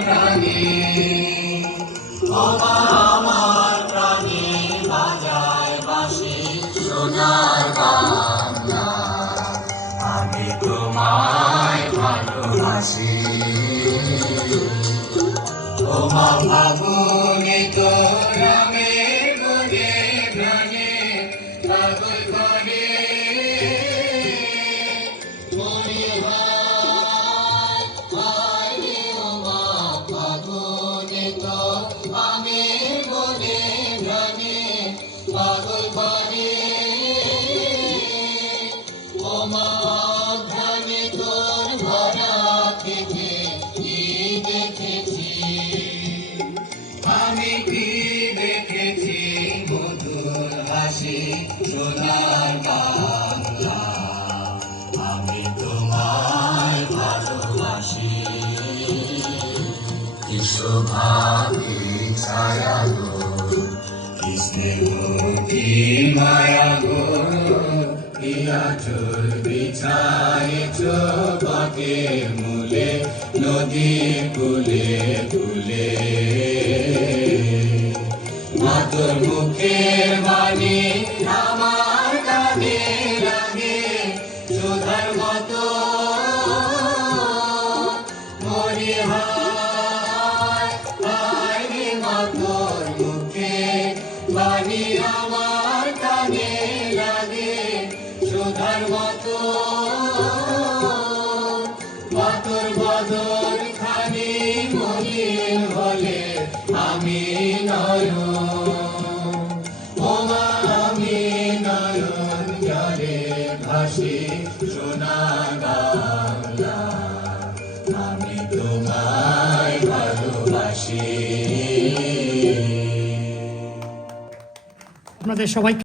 প্রাণে ও মা আমার প্রাণে বাজায় বাঁশি সোনার বাংলা আমি তোমায় ভালোবাসি ও মা ফাগুনে তোর রঙের মনে প্রাণে পাগল করে মনে হয় রে ও মা ফাগুনে তোর রঙের মনে প্রাণে পাগল করে ও মা ঘ্রাণে তোর ভরা থেকে কি দেখেছি আমি কি দেখেছি মধুর হাসি সোনার বাংলা আমি তোমায় ভালোবাসি কি শোভা কি ছায়া গো কি স্নেহ কি মায়া গো কি আঁচল বিছাইছ বাঁকের মূলে নদী কূলে কূলে মাতর মুখের বাণী আমার কানে লাগে সুধার মতো মনে হয় রে মাতর মুখের বাণী আমার কানে লাগে সুধার মতো মাতর বদন খানি মলিন হলে আমি নয়ন ও মা আমি নয়ন জলে ভাসি সোনার বাংলা আমি তোমায় ভালোবাসি। আপনাদের সবাই